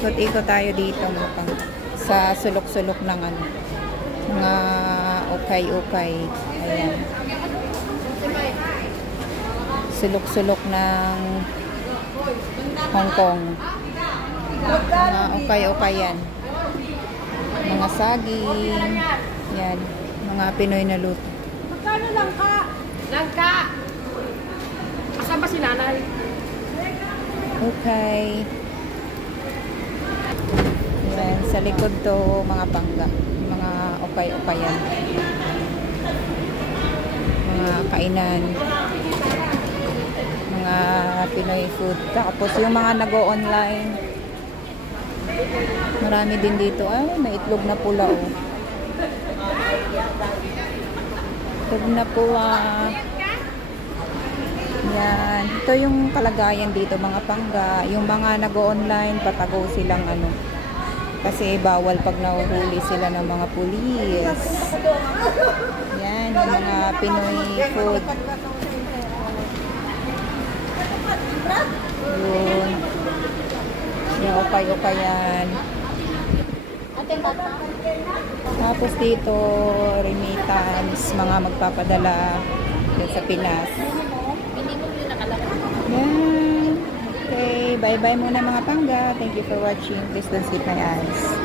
Ikot-ikot tayo dito sa sulok-sulok ng ano, mga ukay-ukay. Ayan. Sulok-sulok ng Hong Kong. Mga ukay-ukay yan. Mga saging. Yan. Mga Pinoy na luto. Magkano lang ka? Langka! Asan ba si nanay? Okay. Yan. Sa likod to, mga pangga. Mga ukay-ukayan. Mga kainan. Mga Pinoy food. Tapos yung mga nag-o-online. Marami din dito. Ay, may itlog na pula oh. Itlog na pula. Yan. Ito yung kalagayan dito, mga pangga. Yung mga nag-o-online, patago silang ano. Kasi bawal pag nahuhuli sila ng mga pulis. Yan, yung mga Pinoy food. Yun. Yung ukay-ukayan. Tapos dito, remittance, mga magpapadala din sa Pinas. Yan. Okay, bye-bye muna mga pangga. Thank you for watching. Please don't skip my eyes.